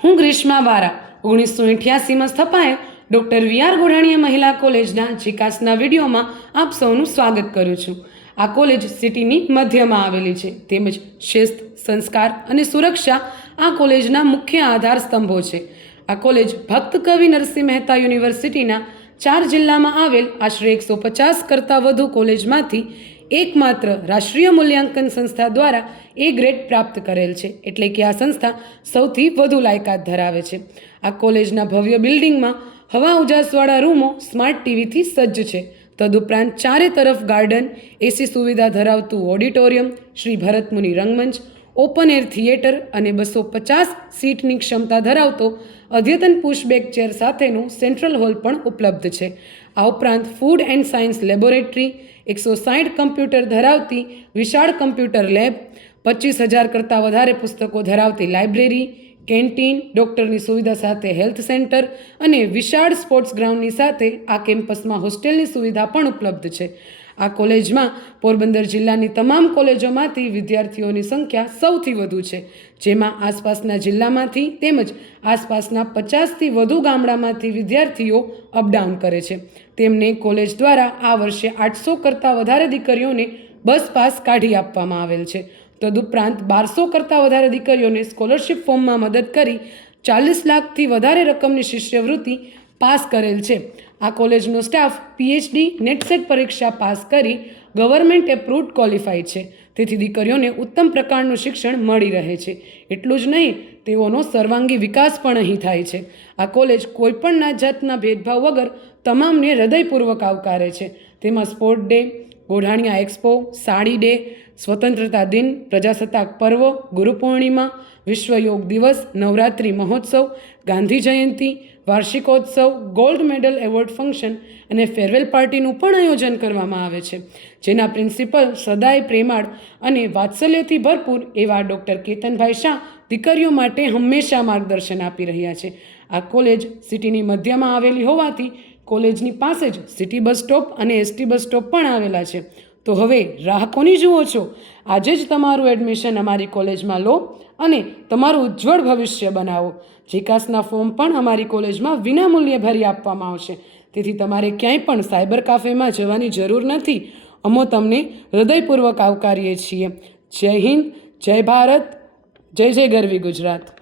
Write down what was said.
હું ગ્રીષ્મા વારા 1988માં સ્થપાયેલ doctor VR. Godhaniya મહિલા કોલેજના જીકાસના વિડીયોમાં આપ સૌનું સ્વાગત કરું છું. આ કોલેજ સિટીની મધ્યમાં આવેલી છે, તેમજ શિસ્ત, સંસ્કાર અને સુરક્ષા આ કોલેજના મુખ્ય આધાર સ્તંભો છે. આ કોલેજ ભક્ત કવિ નરસિંહ મહેતા યુનિવર્સિટીના 4 જિલ્લામાં આવેલ આશરે 150 કરતાં વધુ કોલેજમાંથી એકમાત્ર રાષ્ટ્રીય મૂલ્યાંકન સંસ્થા દ્વારા A ગ્રેડ પ્રાપ્ત કરેલ છે, એટલે કે આ સંસ્થા સૌથી વધુ લાયકાત ધરાવે છે. આ કોલેજના ભવ્ય બિલ્ડિંગમાં હવા ઉજાસવાળા રૂમો સ્માર્ટ ટીવીથી સજ્જ છે. તદુપરાંત ચારે તરફ ગાર્ડન, એસી સુવિધા ધરાવતું auditorium, Shri Bharatmuni Rangmanch, open air theatre અને 250 સીટની ક્ષમતા ધરાવતો અદ્યતન પુશબેક ચેર સાથેનો સેન્ટ્રલ હોલ પણ ઉપલબ્ધ છે. આ ઉપરાંત food and science laboratory, 160 computer ધરાવતી વિશાળ કમ્પ્યુટર લેબ, 25,000 કરતાં વધારે પુસ્તકો ધરાવતી લાઇબ્રેરી, કેન્ટીન, ડૉક્ટરની સુવિધા સાથે હેલ્થ સેન્ટર અને વિશાળ સ્પોર્ટ્સ ગ્રાઉન્ડની સાથે આ કેમ્પસમાં હોસ્ટેલની સુવિધા પણ ઉપલબ્ધ છે. આ કોલેજમાં પોરબંદર જિલ્લાની તમામ કોલેજોમાંથી વિદ્યાર્થીઓની સંખ્યા સૌથી વધુ છે, જેમાં આસપાસના જિલ્લામાંથી તેમજ આસપાસના 50થી વધુ ગામડામાંથી વિદ્યાર્થીઓ અપડાઉન કરે છે. તેમને કોલેજ દ્વારા આ વર્ષે 800 કરતાં વધારે દીકરીઓને બસ પાસ કાઢી આપવામાં આવેલ છે. તદુપરાંત 1200 કરતાં વધારે દીકરીઓને સ્કોલરશિપ ફોર્મમાં મદદ કરી 40 લાખથી વધારે રકમની શિષ્યવૃત્તિ પાસ કરેલ છે. આ કોલેજનો સ્ટાફ PhD નેટસેટ પરીક્ષા પાસ કરી ગવર્મેન્ટ એપ્રુવડ ક્વોલિફાઈડ છે, તેથી દીકરીઓને ઉત્તમ પ્રકારનું શિક્ષણ મળી રહે છે. એટલું જ નહીં, તેઓનો સર્વાંગી વિકાસ પણ અહીં થાય છે. આ કોલેજ કોઈપણ જાતના ભેદભાવ વગર તમામને હૃદયપૂર્વક આવકારે છે. તેમાં sport day, Godhaniya expo, sari day, સ્વતંત્રતા દિન, પ્રજાસત્તાક પર્વ, ગુરુ પૂર્ણિમા, વિશ્વ યોગ દિવસ, નવરાત્રિ મહોત્સવ, Gandhi Jayanti, વાર્ષિકોત્સવ, gold medal award function અને ફેરવેલ પાર્ટીનું પણ આયોજન કરવામાં આવે છે, જેના પ્રિન્સિપલ સદાય પ્રેમાળ અને વાત્સલ્યથી ભરપૂર એવા ડૉક્ટર કેતનભાઈ શાહ દીકરીઓ માટે હંમેશા માર્ગદર્શન આપી રહ્યા છે. આ કોલેજ સિટીની મધ્યમાં આવેલી હોવાથી કોલેજની પાસે જ સિટી બસ સ્ટોપ અને ST બસ સ્ટોપ પણ આવેલા છે. તો હવે રાહ કોની જુઓ છો? આજે જ તમારું એડમિશન અમારી કોલેજમાં લો અને તમારું ઉજ્જવળ ભવિષ્ય બનાવો. જીકાસના ફોર્મ પણ અમારી કોલેજમાં વિનામૂલ્યે ભરી આપવામાં આવશે, તેથી તમારે ક્યાંય પણ સાયબર કાફેમાં જવાની જરૂર નથી. અમે તમને હૃદયપૂર્વક આવકારીએ છીએ. જય હિન્દ, જય ભારત, જય જય ગરવી ગુજરાત.